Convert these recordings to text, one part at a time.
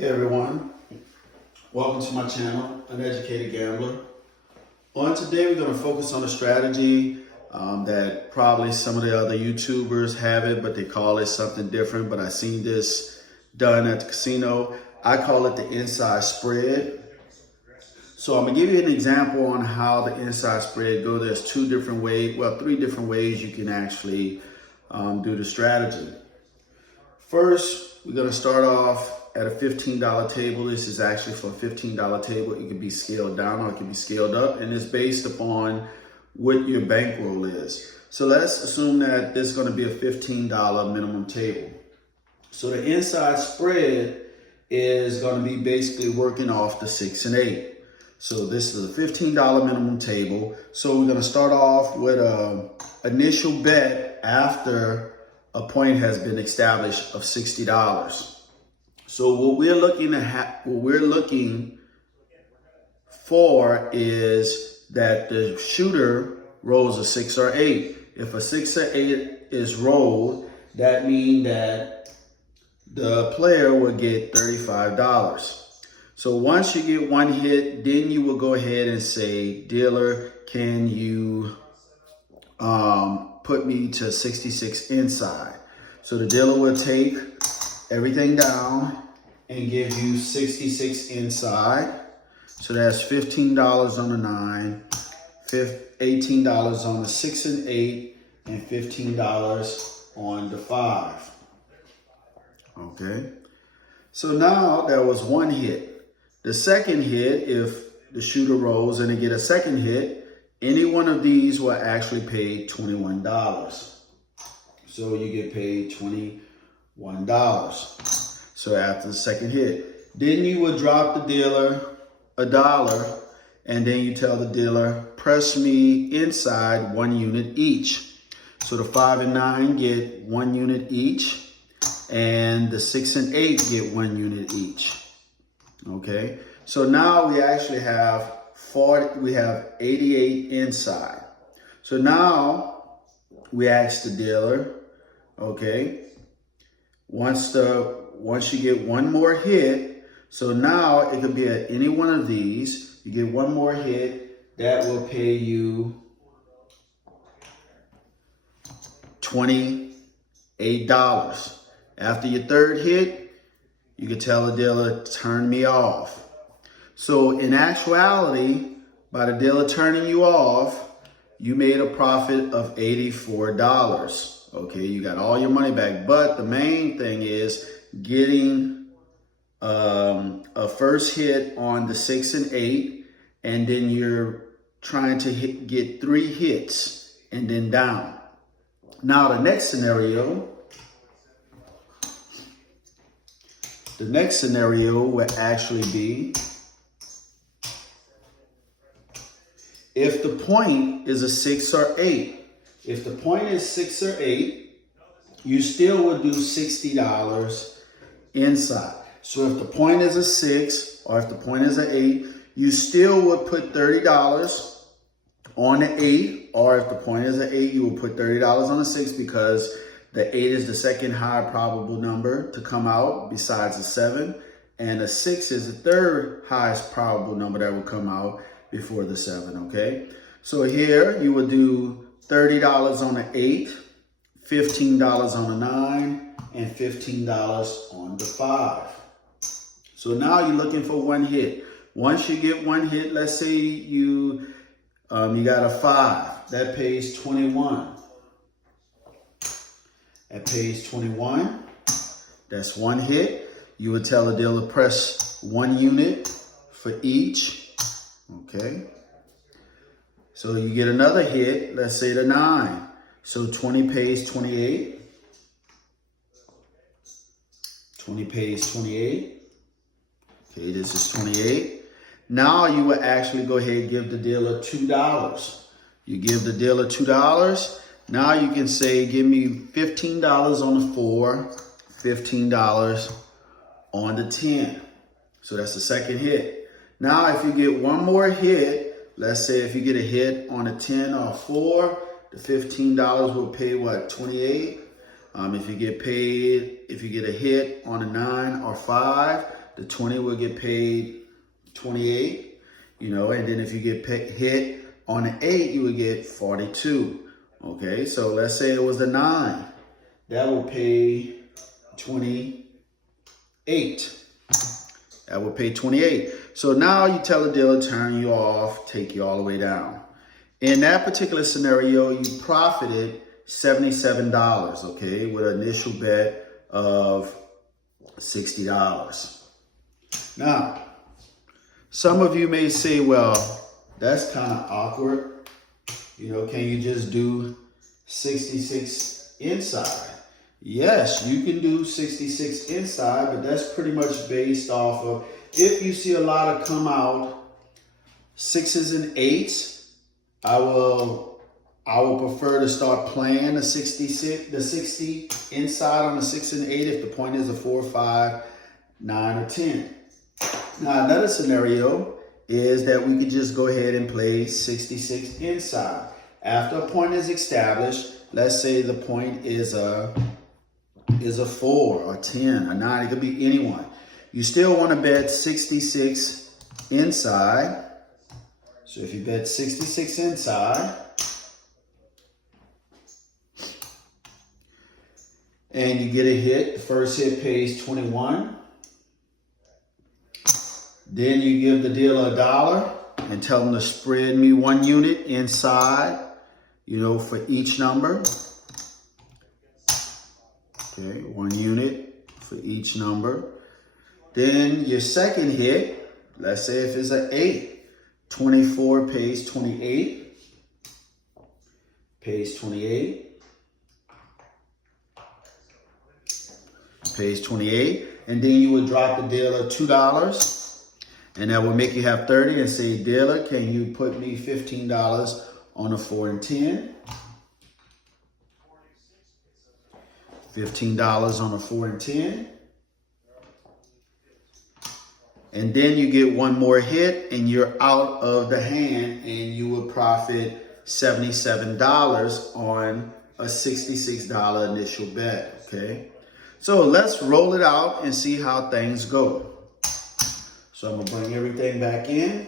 Hey everyone, welcome to my channel, Uneducated Gambler. On today we're going to focus on a strategy that probably some of the other YouTubers have it, but they call it something different. But I seen this done at the casino. I call it the inside spread. So I'm going to give you an example on how the inside spread goes. There's three different ways you can actually do the strategy. First, we're going to start off at a $15 table. This is actually for a $15 table. It can be scaled down or it can be scaled up, and it's based upon what your bankroll is. So let's assume that this is going to be a $15 minimum table. So the inside spread is going to be basically working off the 6 and 8. So this is a $15 minimum table. So we're going to start off with an initial bet after a point has been established of $60. So what we're looking for is that the shooter rolls a 6 or 8. If a 6 or 8 is rolled, that means that the player will get $35. So once you get one hit, then you will go ahead and say, dealer, can you put me to 66 inside? So the dealer will take everything down and give you 66 inside. So that's $15 on the 9, $18 on the 6 and 8, and $15 on the 5. Okay. So now there was one hit. The second hit, if the shooter rolls and they get a second hit, any one of these will actually pay $21. So you get paid $21. So after the second hit, then you would drop the dealer $1, and then you tell the dealer, press me inside 1 unit each. So the 5 and 9 get 1 unit each, and the 6 and 8 get 1 unit each. Okay, so now we actually have 88 inside. So now we ask the dealer, okay, once you get one more hit, so now it could be at any one of these, you get one more hit, that will pay you $28. After your third hit, you can tell the dealer, turn me off. So in actuality, by the dealer turning you off, you made a profit of $84. Okay, you got all your money back. But the main thing is getting a first hit on the 6 and 8, and then you're trying to get 3 hits and then down. Now the next scenario would actually be if the point is a 6 or 8. If the point is 6 or 8, you still would do $60 inside. So if the point is a 6 or if the point is an 8, you still would put $30 on the 8, or if the point is an 8, you will put $30 on the 6, because the 8 is the second high probable number to come out besides the 7, and the 6 is the third highest probable number that will come out before the 7, okay? So here you would do $30 on the 8, $15 on the 9, and $15 on the 5. So now you're looking for one hit. Once you get one hit, let's say you got a 5, that pays 21. That pays 21. That's one hit. You would tell the dealer, press 1 unit for each. Okay. So you get another hit, let's say the 9. So 20 pays 28. 20 pays 28. Okay, this is 28. Now you would actually go ahead and give the dealer $2. You give the dealer $2. Now you can say, give me $15 on the 4, $15 on the 10. So that's the second hit. Now if you get one more hit, let's say if you get a hit on a 10 or a 4, the $15 will pay what, 28? If you get a hit on a 9 or 5, the 20 will get paid 28, you know, and then if you get hit on the 8, you would get 42. Okay, so let's say it was the 9. That will pay 28. That will pay 28. So now you tell the dealer, turn you off, take you all the way down. In that particular scenario, you profited $77, okay, with an initial bet of $60. Now, some of you may say, well, that's kind of awkward. You know, can you just do 66 inside? Yes, you can do 66 inside, but that's pretty much based off of, if you see a lot of come out 6s and 8s, I will prefer to start playing the 60 inside on the 6 and 8 if the point is a 4, 5, 9, or 10. Now another scenario is that we could just go ahead and play 66 inside. After a point is established, let's say the point is a 4 or 10 or 9, it could be anyone. You still want to bet 66 inside. So if you bet 66 inside, and you get a hit, the first hit pays 21. Then you give the dealer $1 and tell them to spread me 1 unit inside, you know, for each number. Okay, 1 unit for each number. Then your second hit, let's say if it's an 8, 24 pays 28. Pays 28. Pays 28. And then you would drop the dealer $2. And that would make you have 30 and say, dealer, can you put me $15 on a 4 and 10? $15 on a 4 and 10. And then you get one more hit and you're out of the hand, and you will profit $77 on a $66 initial bet, okay? So let's roll it out and see how things go. So I'm gonna bring everything back in.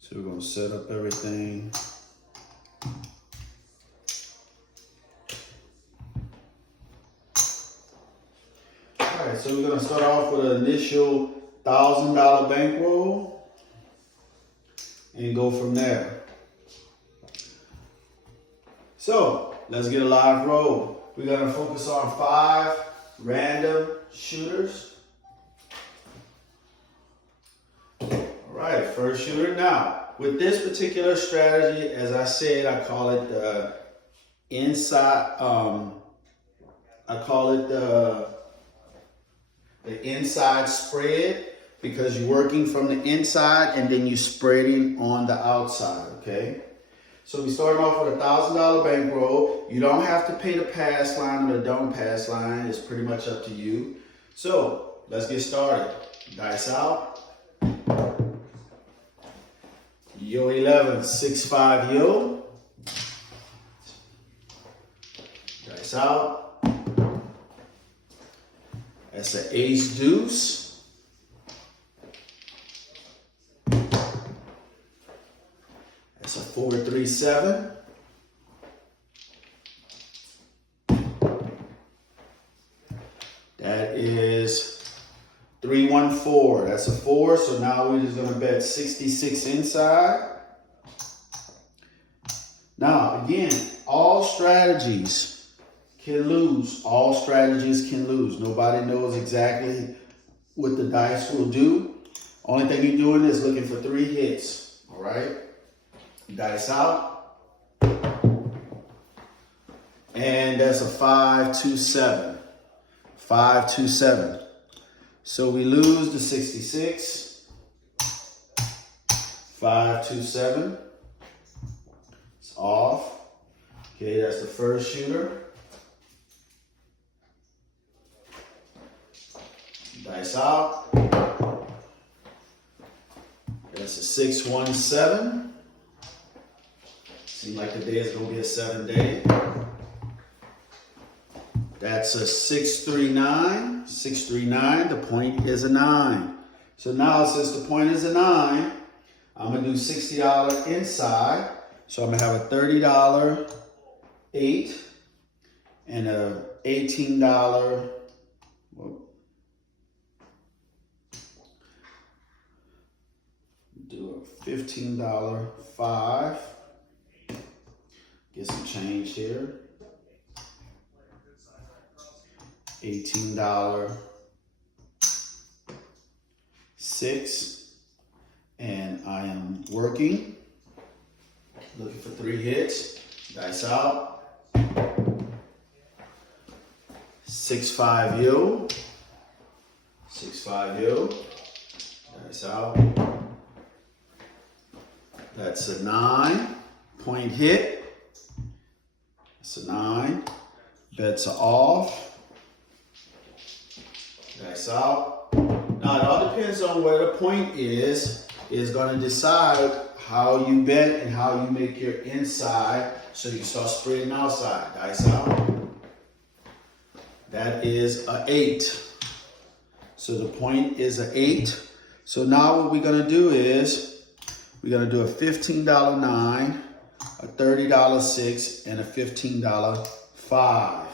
So we're gonna set up everything. All right, so we're gonna start off with an initial $1,000 bankroll and go from there. So let's get a live roll. We're gonna focus on 5 random shooters. All right, first shooter. Now, with this particular strategy, as I said, I call it the inside, I call it the inside spread, because you're working from the inside and then you're spreading on the outside, okay? So we start off with a $1,000 bankroll. You don't have to pay the pass line or the don't pass line. It's pretty much up to you. So let's get started. Dice out. Yo 11, 6-5 yo. Dice out. That's an ace deuce. That's a 4-3-7. That is 3-1-4. That's a 4. So now we're just going to bet 66 inside. Now, again, all strategies can lose. All strategies can lose. Nobody knows exactly what the dice will do. Only thing you're doing is looking for 3 hits. All right? Dice out. And that's a 5-2-7. 5-2-7. So we lose the 66. 5-2-7. It's off. Okay, that's the first shooter. Dice out. That's That's a 617. Seems like the day is going to be a 7-day. That's a 639. 639. The point is a 9. So now, since the point is a 9, I'm going to do $60 inside. So I'm going to have a $30 8 and a $18. Do a $15 5. Get some change here. $18 6. And I am working. Looking for 3 hits. Dice out. 6-5 yo. 6-5 yo. Dice out. That's a 9. Point hit. It's a 9. Bets are off. Dice out. Now it all depends on where the point is going to decide how you bet and how you make your inside so you start spreading outside. Dice out. That is a 8. So the point is a 8. So now what we're going to do is we're going to do a $15 9, a $30 6, and a $15 5.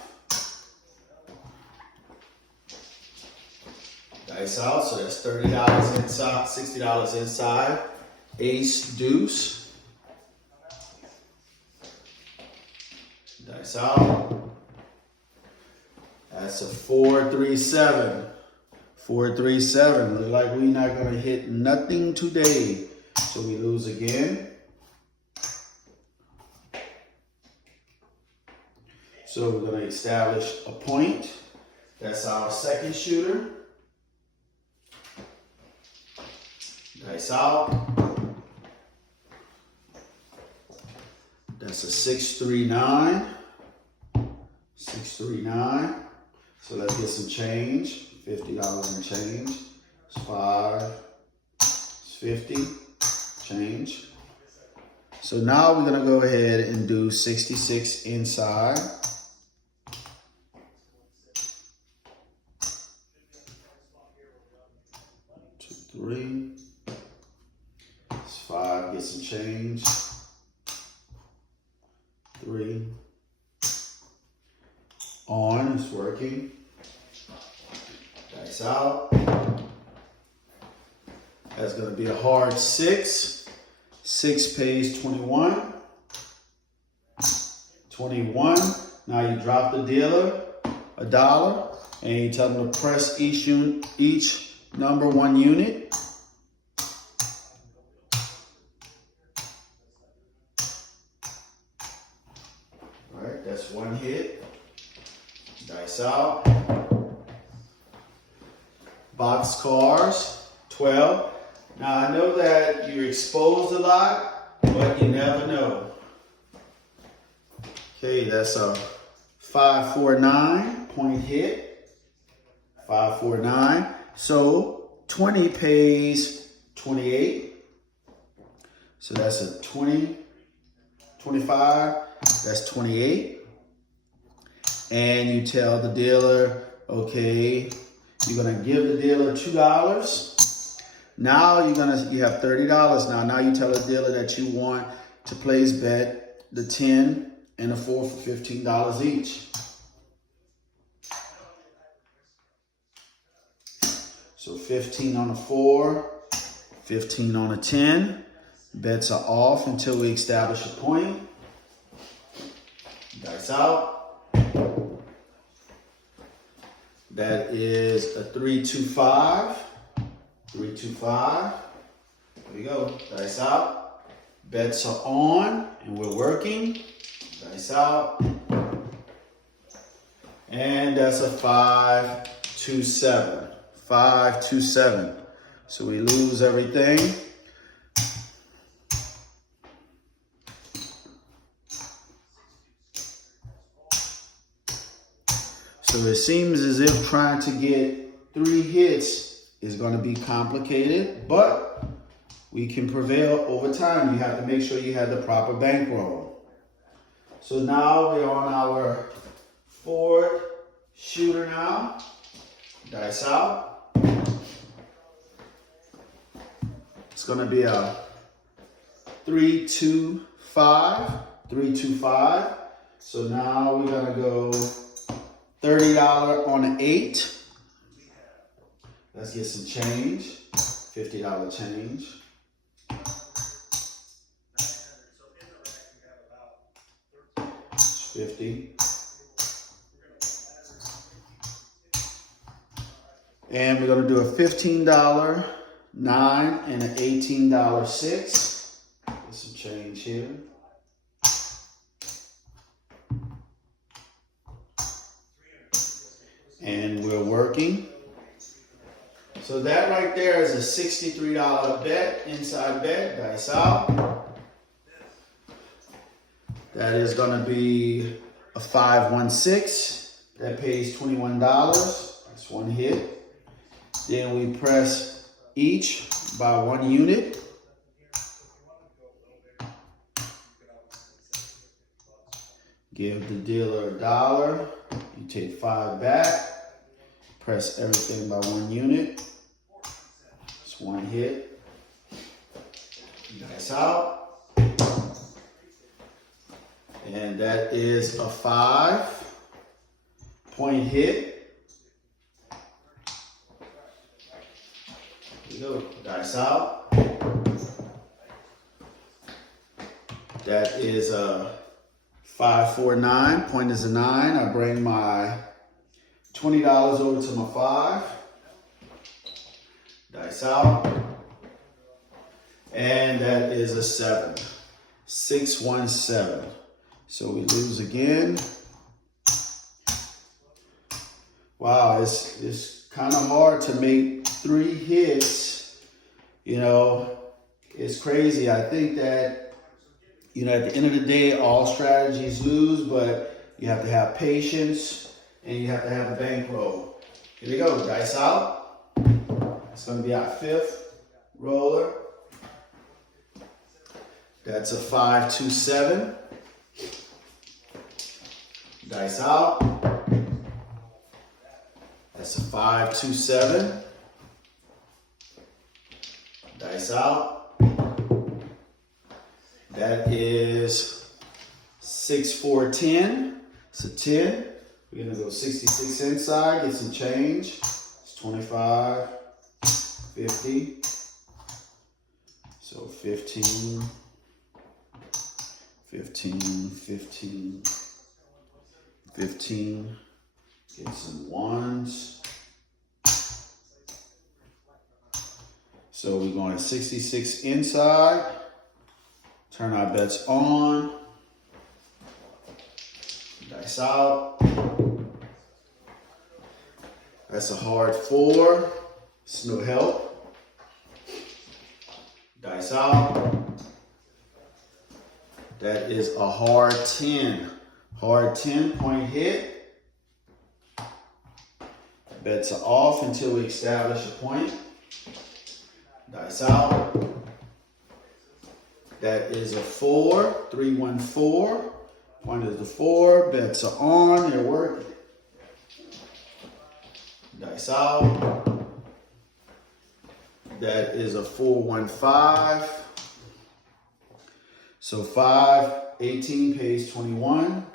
Dice out, so that's $30 inside, $60 inside. Ace, deuce. Dice out. That's a 4-3-7. 4-3-7. Looks like we're not going to hit nothing today. So we lose again. So we're going to establish a point. That's our second shooter. Dice out. That's a 6-3-9. 6-3-9. So let's get some change. $50 in change. It's 5. It's 50. Change. So now we're going to go ahead and do 66 inside. 2, 3. It's 5. Get some change. 3. On. It's working. Dice out. That's going to be a hard 6. 6 pays 21. 21. Now you drop the dealer $1 and you tell them to press each number 1 unit. All right, that's 1 hit. Dice out. Box cars, 12. Now I know that you're exposed a lot, but you never know. Okay, that's a 5-4-9 point hit. 5-4-9. So 20 pays 28. So that's a 20, 25. That's 28. And you tell the dealer, okay, you're gonna give the dealer $2. Now you have $30 now. Now you tell the dealer that you want to place bet the 10 and the 4 for $15 each. So 15 on the 4, 15 on the 10. Bets are off until we establish a point. Dice out. That is a 3-2-5. 3-2-5. There we go. Dice out. Bets are on and we're working. Dice out. And that's a 5-2-7. 5-2-7. So we lose everything. So it seems as if trying to get 3 hits is going to be complicated, but we can prevail over time. You have to make sure you have the proper bankroll. So now we're on our forward shooter now. Dice out. It's going to be a 3-2-5. 3-2-5. So now we're going to go $30 on an 8. Let's get some change. $50 change. $50. And we're gonna do a $15 9 and an $18 6. Get some change here. And we're working. So that right there is a $63 bet, inside bet, dice out. That is gonna be a 5-1-6. That pays $21. That's one hit. Then we press each by 1 unit. Give the dealer $1. You take 5 back. Press everything by 1 unit. It's one hit. Dice out. And that is a 5-point hit. Here we go. Dice out. That is a 5-4-9. Point is a 9. I bring my $20 over to my 5. Dice out. And that is a 7. 6-1-7. So we lose again. Wow, it's kind of hard to make 3 hits. You know, it's crazy. I think that, you know, at the end of the day, all strategies lose, but you have to have patience and you have to have a bankroll. Here we go, dice out. It's gonna be our 5th roller. That's a 5-2-7. Dice out. That's a 5-2-7. Dice out. That is 6-4-10. It's a 10. We're gonna go 66 inside, get some change. It's 25, 50. So 15, 15, 15, 15. Get some 1s. So we're going 66 inside. Turn our bets on. Dice out. That's a hard 4. It's no help. Dice out. That is a hard 10. Hard 10-point hit. Bets are off until we establish a point. Dice out. That is a 4. 3-1-4. Point is the 4. Bets are on. They're working. Dice out. That is a 4-1-5. So 5, 18 pays 21.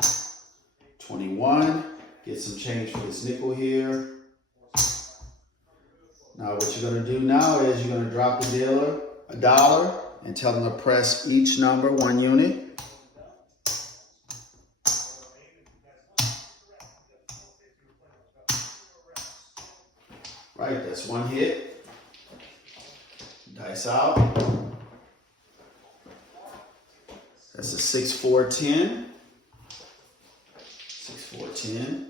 21. Get some change for this nickel here. Now what you're going to do now is you're going to drop the dealer $1 and tell them to press each number 1 unit. Right, that's 1 hit. Dice out. That's a 6-4-10. 6-4-10.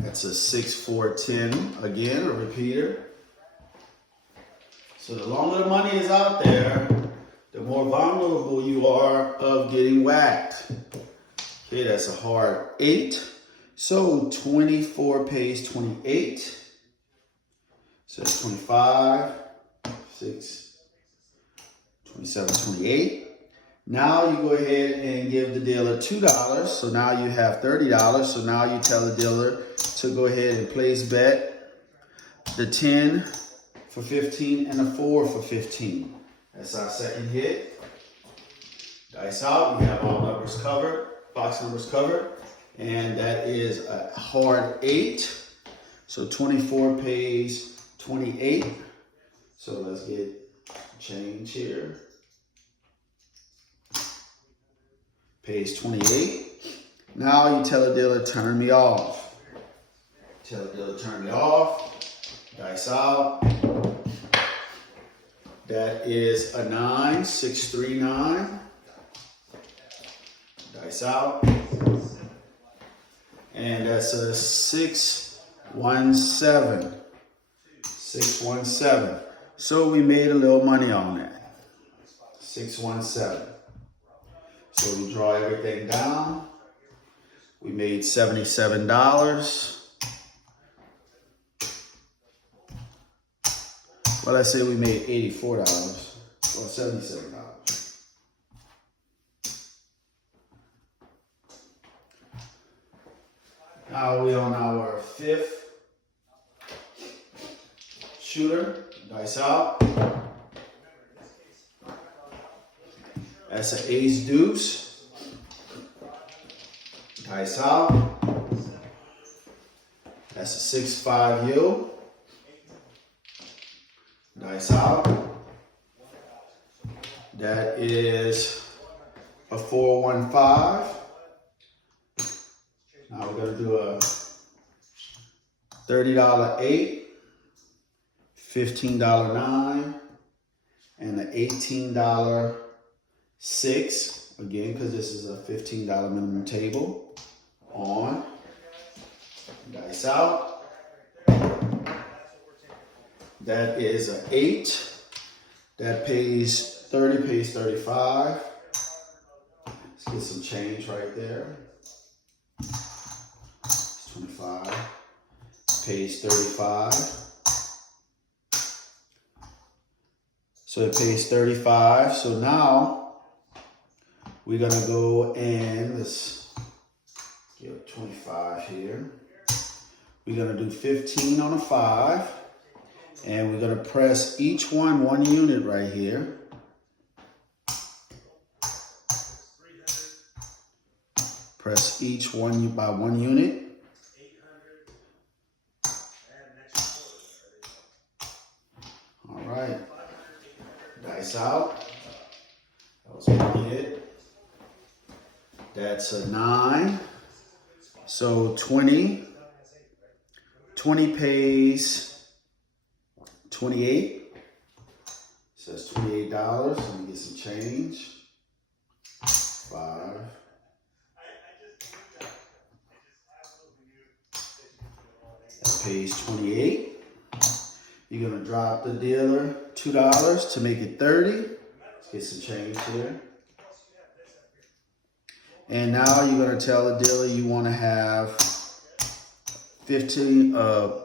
That's a 6-4-10 again, a repeater. So the longer the money is out there, the more vulnerable you are of getting whacked. Okay, that's a hard 8. So 24 pays 28. Says 25, 6, 27, 28. Now you go ahead and give the dealer $2. So now you have $30. So now you tell the dealer to go ahead and place bet the 10 for 15 and the 4 for 15. That's our second hit. Dice out. You have all numbers covered, box numbers covered. And that is a hard 8. So 24 pays 28. So let's get change here. Pays 28. Now you tell the dealer, turn me off. Tell the dealer, turn me off. Dice out. That is a 9, 6, 3, 9. Dice out. And that's a 6, 1, 7. 6, 1, 7. So we made a little money on that. 6, 1, 7. So we draw everything down. We made $77. Well, let's say we made $84 or $77. Now we're on our 5th shooter. Dice out. That's an ace deuce. Dice out. That's a 6-5 yield. Dice out. That is a 4-1-5. Now we're going to do a $30 8, $15 9, and an $18 6. Again, because this is a $15 minimum table. On. Dice out. That is an 8. That pays 30, pays 35. Let's get some change right there. 25, pays 35. So it pays 35. So now we're gonna go and let's give 25 here. We're gonna do 15 on a 5. And we're gonna press each one unit right here. Press each one by 1 unit. All right. Dice out. That was one hit. That's a 9. So 20. 20 pays 28. Says $28. Let me get some change. 5. That pays 28. You're gonna drop the dealer $2 to make it 30. Let's get some change here. And now you're gonna tell the dealer you wanna have 15,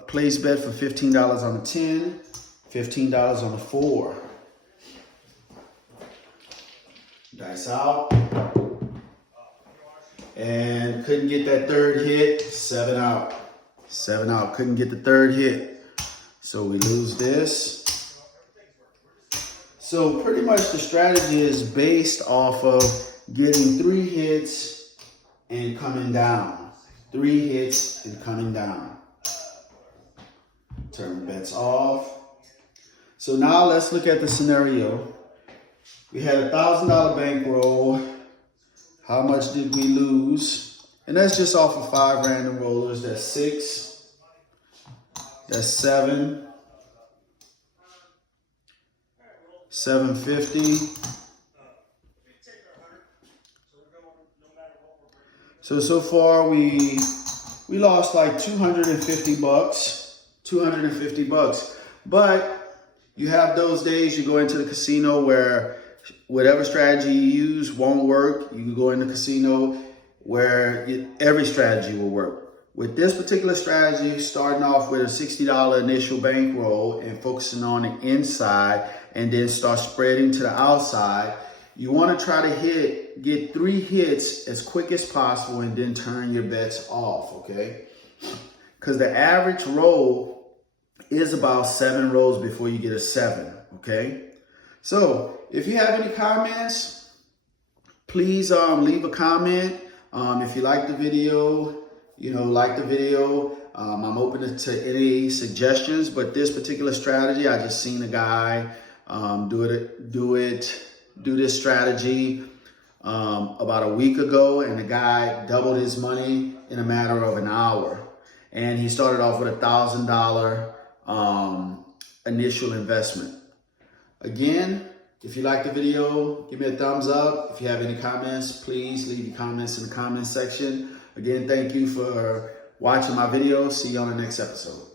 place bet for $15 on the 10, $15 on the 4. Dice out. And couldn't get that third hit, 7 out. 7 out, couldn't get the third hit. So we lose this. So pretty much the strategy is based off of getting 3 hits and coming down. 3 hits and coming down. Turn bets off. So now let's look at the scenario. We had a $1,000 bankroll. How much did we lose? And that's just off of 5 random rollers. That's 6. That's 7. 750. So far we lost like 250 bucks. 250 bucks. But you have those days you go into the casino where whatever strategy you use won't work. You can go in the casino where every strategy will work. With this particular strategy, starting off with a $60 initial bankroll and focusing on the inside and then start spreading to the outside, you want to try to get 3 hits as quick as possible and then turn your bets off, okay? Because the average roll is about 7 rolls before you get a 7, okay? So if you have any comments, please leave a comment. If you like the video, like the video. I'm open to any suggestions, but this particular strategy, I just seen a guy do this strategy about a week ago, and the guy doubled his money in a matter of an hour. And he started off with $1,000 initial investment. Again, if you like the video, give me a thumbs up. If you have any comments, please leave your comments in the comment section. Again, thank you for watching my video. See you on the next episode.